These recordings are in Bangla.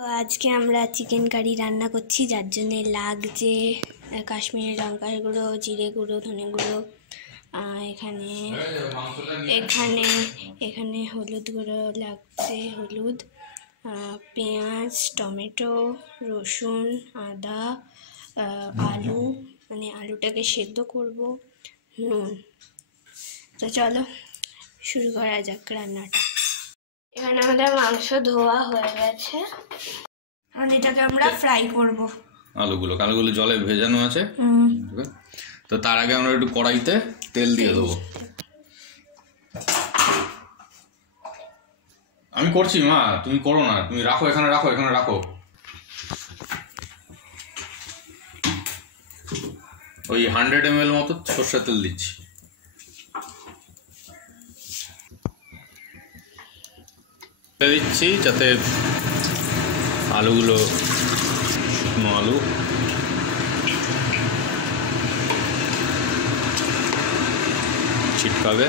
তো আজকে আমরা চিকেন কারি রান্না করছি, যার জন্য লাগছে কাশ্মীরি লঙ্কার গুঁড়ো, জিরে গুঁড়ো, ধনে গুঁড়ো, এখানে এখানে এখানে হলুদ গুঁড়ো লাগছে, হলুদ, পেঁয়াজ, টমেটো, রসুন, আদা, আলু, মানে আলুটাকে সেদ্ধ করব, নুন। তো চলো শুরু করা যাক রান্নাটা। এখানে আমাদের মাংস ধোয়া হয়ে গেছে, আর এটাকে আমরা ফ্রাই করব। আলুগুলো জলে ভেজানো আছে। তো তার আগে আমরা একটু কড়াইতে তেল দিয়ে দেবো। আমি করছি মা, তুমি করো না, তুমি রাখো এখানে রাখো। ওই 100 ml মতো সর্ষের তেল দিচ্ছি। দিচ্ছি যাতে আলুগুলো, শুকনো আলু ছিটকাবে।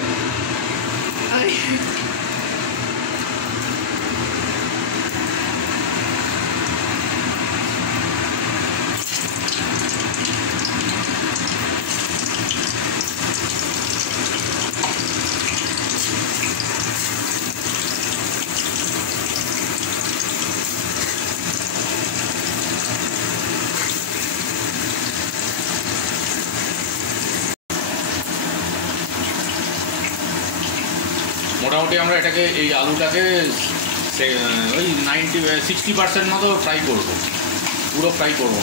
মোটামুটি আমরা এটাকে, এই আলুটাকে ওই 60% মতো ফ্রাই করবো, পুরো ফ্রাই করবো।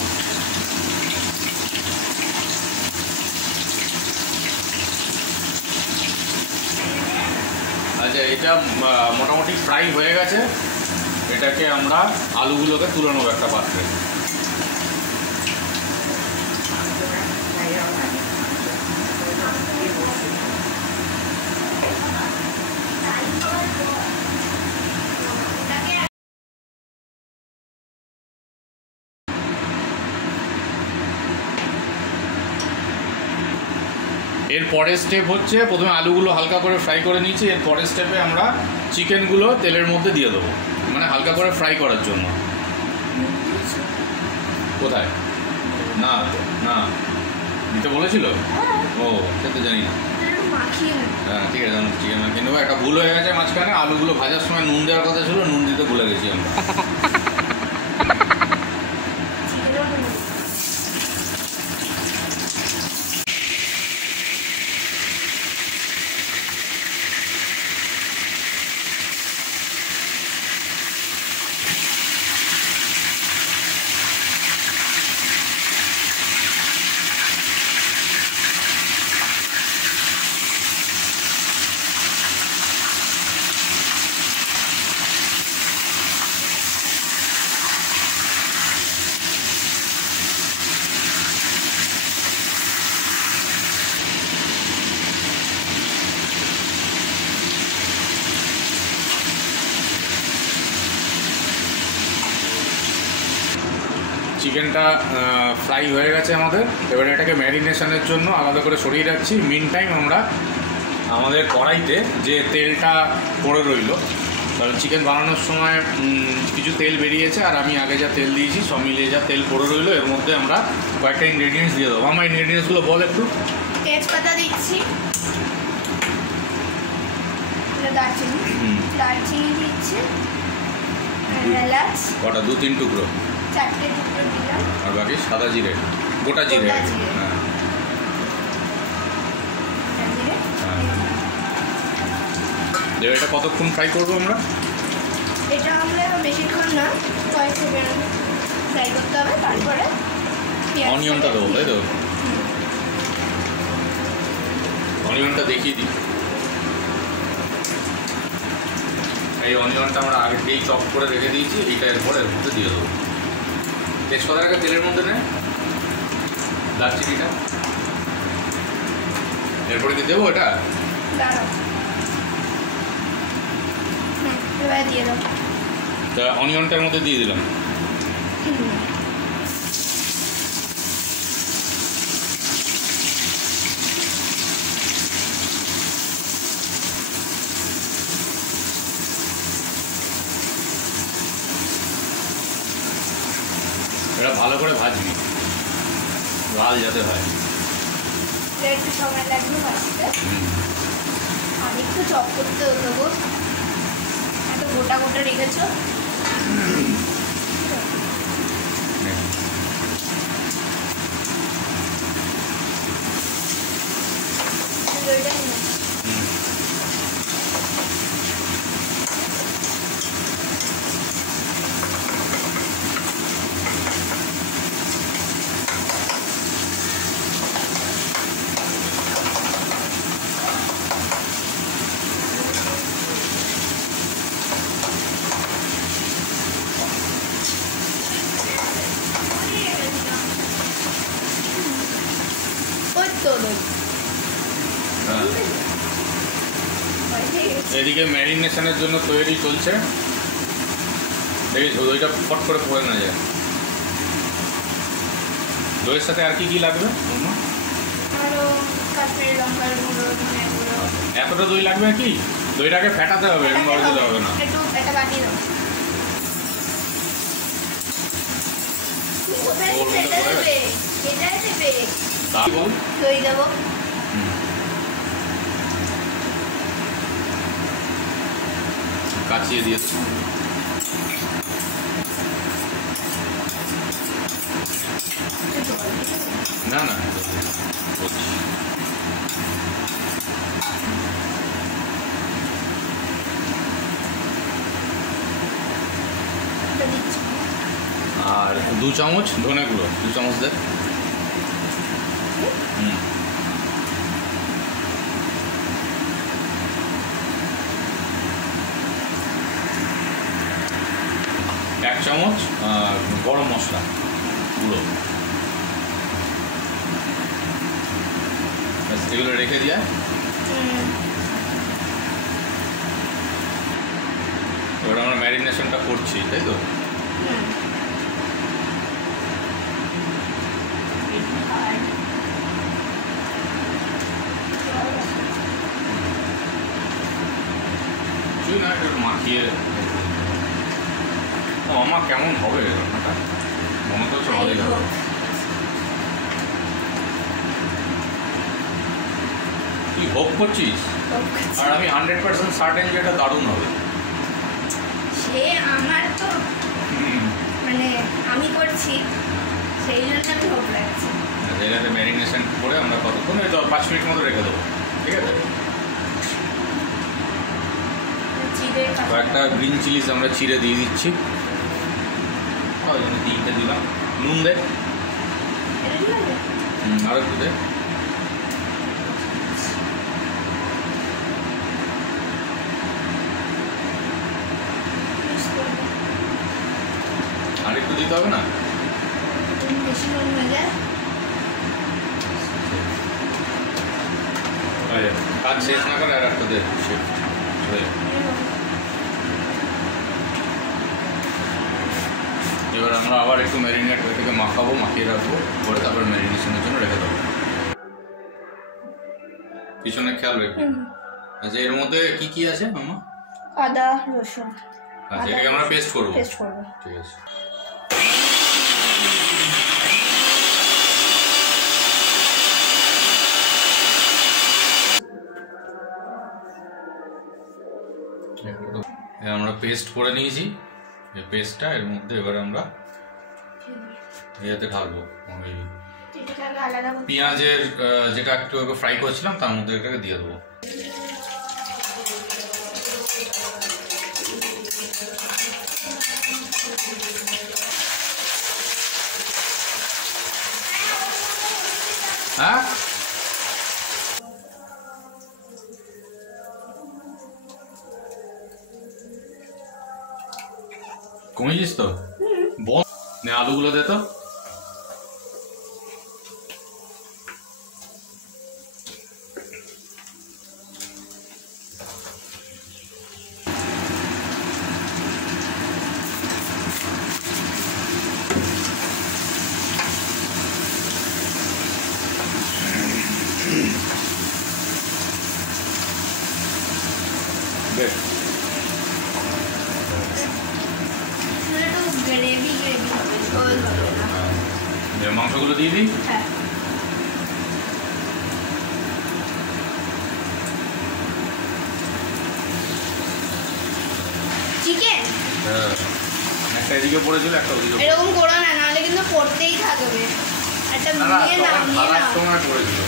আচ্ছা, এটা মোটামুটি ফ্রাই হয়ে গেছে। এটাকে আমরা আলুগুলোকে তুলে নেবো একটা পাত্রে। এর পরের স্টেপ হচ্ছে, প্রথমে আলুগুলো হালকা করে ফ্রাই করে নিয়েছি। এর পরের স্টেপে আমরা চিকেনগুলো তেলের মধ্যে দিয়ে দেবো, মানে হালকা করে ফ্রাই করার জন্য। কোথায়? না না, দিতে বলেছিল? ও, সেটা জানি না। হ্যাঁ ঠিক আছে, চিকেন মাখিয়ে নেবো। একটা ভুল হয়ে গেছে মাঝখানে, আলুগুলো ভাজার সময় নুন দেওয়ার কথা ছিল, নুন দিতে ভুলে গেছি আমরা। চিকেনটা ফ্রাই হয়ে গেছে আমাদের। এবারে এটাকে ম্যারিনেশনের জন্য আলাদা করে সরিয়ে রাখছি। মিন টাইম আমরা আমাদের কড়াইতে যে তেলটা পড়ে রইল, কারণ চিকেন বানানোর সময় কিছু তেল বেরিয়েছে, আর আমি আগে যা তেল দিয়েছি সব মিলিয়ে যা তেল পড়ে রইলো, এর মধ্যে আমরা কয়েকটা ইনগ্রেডিয়েন্টস দিয়ে দেবো। আমার ইনগ্রেডিয়েন্টসগুলো বল একটু। তেজপাতা দিচ্ছি, দারচিনি দিচ্ছি, এলাচ কটা, 2-3 টুকরো, 4টে টুকরো দিলাম, আর বাকি সাদা জিরে, গোটা জিরে। হ্যাঁ, এটা কতক্ষণ ফ্রাই করবো আমরা? এটা আমরা বেশিক্ষণ না, কয়েক সেকেন্ড ফ্রাই করতে হবে। তারপরে অনিয়নটা দেবো, তাই তো? অনিয়নটা দেখিয়ে দিই। এই অনিয়নটা আমরা আগে থেকেই চপ করে রেখে দিয়েছি, এইটা এরপরে এর মধ্যে দিয়ে দেবো। তেজপাতাটাকে তেলের মধ্যে নেয়, দারচিনিটা এরপরে কি দেবো? এটা দিয়ে দাও। তা অনিয়নটার মধ্যে দিয়ে দিলাম। এটা ভালো করে ভাজবি, লাল যাতে হয়। একটু সময় লাগবে ভাজতে, আমি একটু চপ করতে দেবো। এত গোটা গোটা রেখেছো। এদিকে ম্যারিনেশনের জন্য তৈরি চলছে। দেখিস দইটা ফট করে পড়ে না যায়। দইয়ের সাথে আর কি কি লাগবে? এতটা দই লাগবে কি? দইটাকে ফেটাতে হবে, এরকম ভাবে দিতে হবে না। দই দেবো, কাচিয়ে দিয়েছি। না না আর 2 চামচ ধনে গুঁড়ো, 2 চামচ দে। এক চামচ গরম মশলা গুঁড়ো, এগুলো রেখে দিয়ে এবার আমরা ম্যারিনেশনটা করছি, তাই তো? না একটু মাখিয়ে আমার কেমন হবে রান্নাটা মনে তো হচ্ছে ভালোই হবে। তুই হোপ করছিস আর আমি 100% সার্টেন যে এটা দারুণ হবে। সে আমার তো মানে আমি করছি সেই জন্য আমি হোপ রাখছি। এটাতে ম্যারিনেশন করে আমরা কতক্ষণ 5 মিনিট মতো রেখে দেবো, ঠিক আছে? কয়েকটা গ্রিন চিলিজ আমরা চিড়ে দিয়ে দিচ্ছি, 3টে দিলাম। নুন দে, আরো একটু দে। আর একটু দিতে হবে না? কাজ শেষ না করে আর একটু দে। এবার আমরা আবার একটু ম্যারিনেট হয়ে থেকে মাখাবো, মাখিয়ে রাখবো, পরে তারপর ম্যারিনেশনের জন্য রেখে দেবো। পিছনে খেয়াল রাখবি। আচ্ছা এর মধ্যে কি কি আছে মামা? আদা রসুন। আচ্ছা এটাকে আমরা পেস্ট করবো। ঠিক আছে। আমরা পেস্ট করে নিয়েছি, এই পেস্টটা এর মধ্যে এবারে আমরা এতে ঢালবো। পেঁয়াজের যেটা একটু ফ্রাই করছিলাম তার মধ্যে এটাকে দিয়ে দেবো। হ্যাঁ কমেছিস তো? আলুগুলো দে তো। বেশ গ্রেভি গ্রেভি হবে, ঝোল হবে না। এবার মাংসগুলো দিয়ে দিই। হ্যাঁ চিকেন হ্যাঁ, একটা এদিকে পড়েছিল, একটা ওদিকে। এরকম করো না, নাহলে কিন্তু পড়তেই থাকবে। একটা না না, নিয়ে নাও, তখন নিয়ে খাওয়ার নাও। সময় পড়েছিল।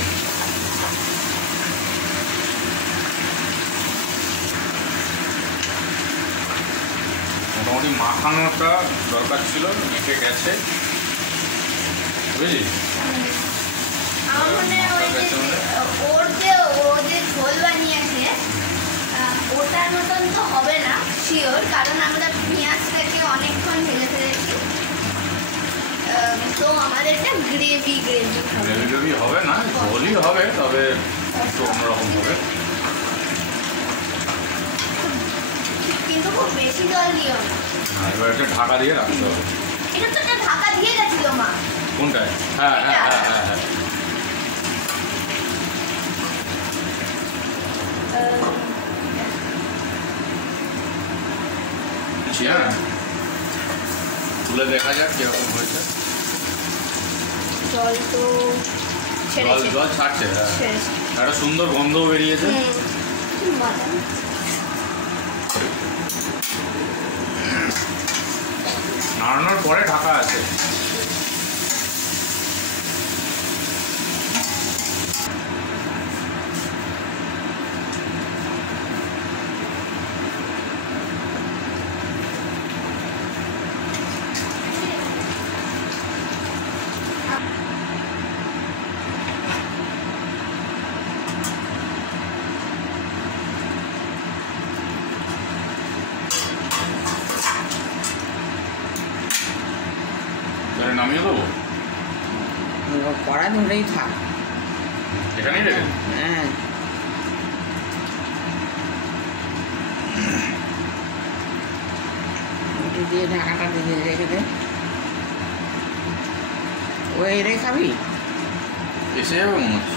মোটামুটি মাখানোটা দরকার ছিল, মেখে গেছে, বুঝলি? আমার মনে হয় ওই যে ও যে ঝোল বানিয়েছে ওটার মতন তো হবে না শিওর, কারণ আমরা পেঁয়াজটাকে অনেকক্ষণ ভেজে ফেলেছি। তো আমাদের একটা গ্রেভি গ্রেভি হবে না, ঝোলই হবে, তবে একটু অন্যরকম হবে। কিন্তু খুব বেশি জল দিও না। এবার একটা ঢাকা দিয়ে রাখতে হবে। এটা তো একটা ঢাকা দিয়ে গেছিল মা। কোনটায়? হ্যাঁ হ্যাঁ হ্যাঁ হ্যাঁ হ্যাঁ। হ্যাঁ, তুলে দেখা যাক কিরকম হয়েছে। জল তো জল জল ছাড়ছে, হ্যাঁ, একটা সুন্দর গন্ধও বেরিয়েছে। নাড়ানোর পরে ঢাকা আছে। তাহলে নামিয়ে দেবো, কড়া ধরেই থাক। এখানেই রেখে। হ্যাঁ, রুটি দিয়ে ঢাকাটা দিয়ে রেখে দে। ওই রে খাবি? এসে যাবে মনে হচ্ছে।